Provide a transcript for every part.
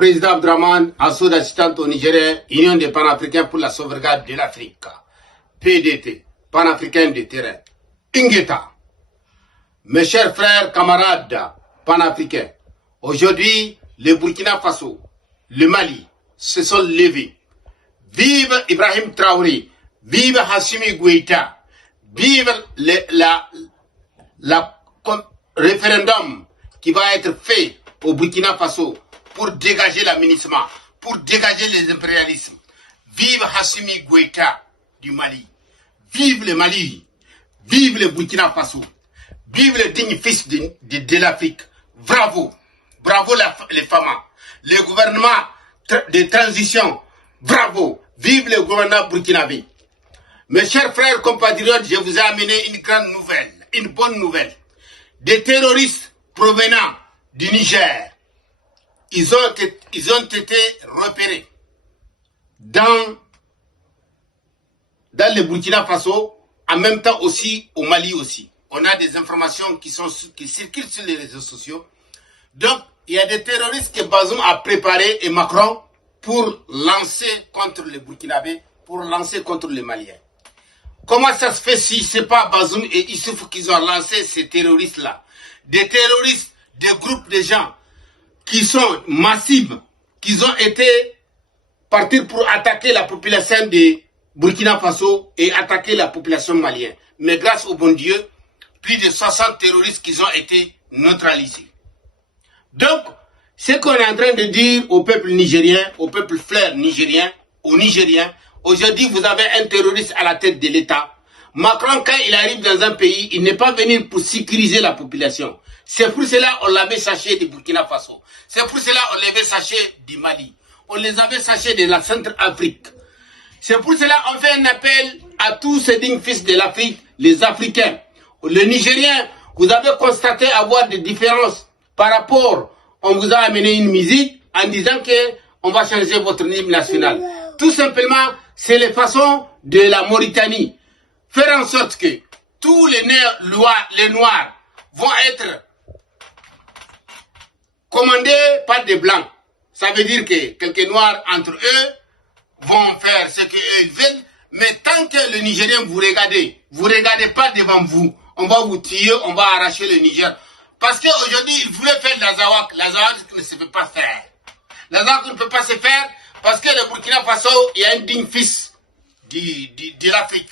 Président Abdraman, Assoud assistant au Nigeria, Union des panafricains pour la sauvegarde de l'Afrique. PDT, panafricain de terrain. Ingeta. Mes chers frères, camarades panafricains, aujourd'hui, le Burkina Faso, le Mali se sont levés. Vive Ibrahim Traoré, vive Hassimi Goïta, vive le référendum qui va être fait au Burkina Faso pour dégager l'aménagement, pour dégager les impérialismes. Vive Hassimi Goïta du Mali, vive le Mali, vive le Burkina Faso, vive le digne fils de l'Afrique. Bravo, bravo les femmes, le gouvernement de transition, bravo, vive le gouvernement burkinabé. Mes chers frères compatriotes, je vous ai amené une grande nouvelle, une bonne nouvelle. Des terroristes provenant du Niger, ils ont été repérés dans le Burkina Faso, en même temps aussi au Mali aussi. On a des informations qui circulent sur les réseaux sociaux. Donc, il y a des terroristes que Bazoum a préparés et Macron pour lancer contre les Burkinabés, pour lancer contre les Maliens. Comment ça se fait si ce n'est pas Bazoum et Issouf qui ont lancé ces terroristes-là? Des terroristes, des groupes de gens qui sont massifs, qui ont été partis pour attaquer la population de Burkina Faso et attaquer la population malienne. Mais grâce au bon Dieu, plus de 60 terroristes qui ont été neutralisés. Donc, ce qu'on est en train de dire au peuple nigérien, au peuple frère nigérien, aux Nigériens, aujourd'hui vous avez un terroriste à la tête de l'État. Macron, quand il arrive dans un pays, il n'est pas venu pour sécuriser la population. C'est pour cela qu'on l'avait saché du Burkina Faso. C'est pour cela qu'on l'avait saché du Mali. On les avait sachés de la Centrafrique. C'est pour cela qu'on fait un appel à tous ces dignes fils de l'Afrique, les Africains. Les Nigériens, vous avez constaté avoir des différences par rapport, on vous a amené une musique en disant que on va changer votre hymne national. Tout simplement, c'est les façons de la Mauritanie. Faire en sorte que tous les Noirs vont être commandés par des Blancs. Ça veut dire que quelques Noirs entre eux vont faire ce qu'ils veulent, mais tant que le Nigérien vous regardez pas devant vous, on va vous tuer, on va arracher le Niger. Parce qu'aujourd'hui, ils voulaient faire l'Azawak. L'Azawak ne se peut pas faire. L'Azawak ne peut pas se faire parce que le Burkina Faso, il y a un digne fils de l'Afrique.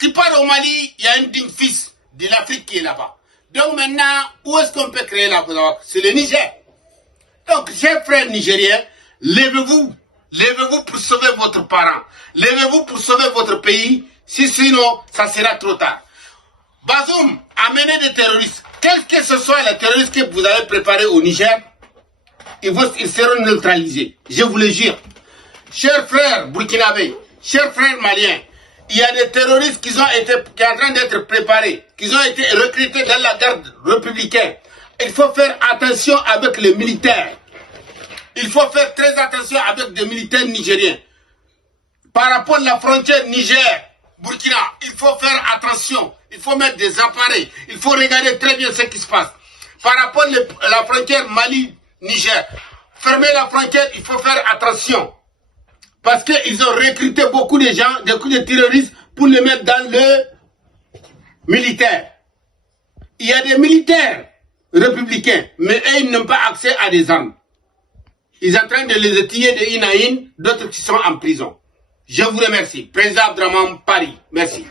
Qui part au Mali, il y a un digne fils de l'Afrique qui est là-bas. Donc maintenant, où est-ce qu'on peut créer l'Azawak? C'est le Niger. Donc, chers frères nigériens, levez-vous. Levez-vous pour sauver votre parent. Levez-vous pour sauver votre pays. Sinon, ça sera trop tard. Bazoum a mené des terroristes. Quels que ce soit les terroristes que vous avez préparés au Niger, ils seront neutralisés. Je vous le jure. Chers frères burkinabés, chers frères maliens, il y a des terroristes qui sont en train d'être préparés, qui ont été recrutés dans la garde républicaine. Il faut faire attention avec les militaires. Il faut faire très attention avec des militaires nigériens. Par rapport à la frontière Niger-Burkina, il faut faire attention. Il faut mettre des appareils. Il faut regarder très bien ce qui se passe. Par rapport à la frontière Mali-Niger, fermer la frontière, il faut faire attention. Parce qu'ils ont recruté beaucoup de gens, beaucoup de terroristes, pour les mettre dans le militaire. Il y a des militaires républicains, mais eux, ils n'ont pas accès à des armes. Ils sont en train de les étudier de une à une, d'autres qui sont en prison. Je vous remercie. Président Abdraman, Paris. Merci.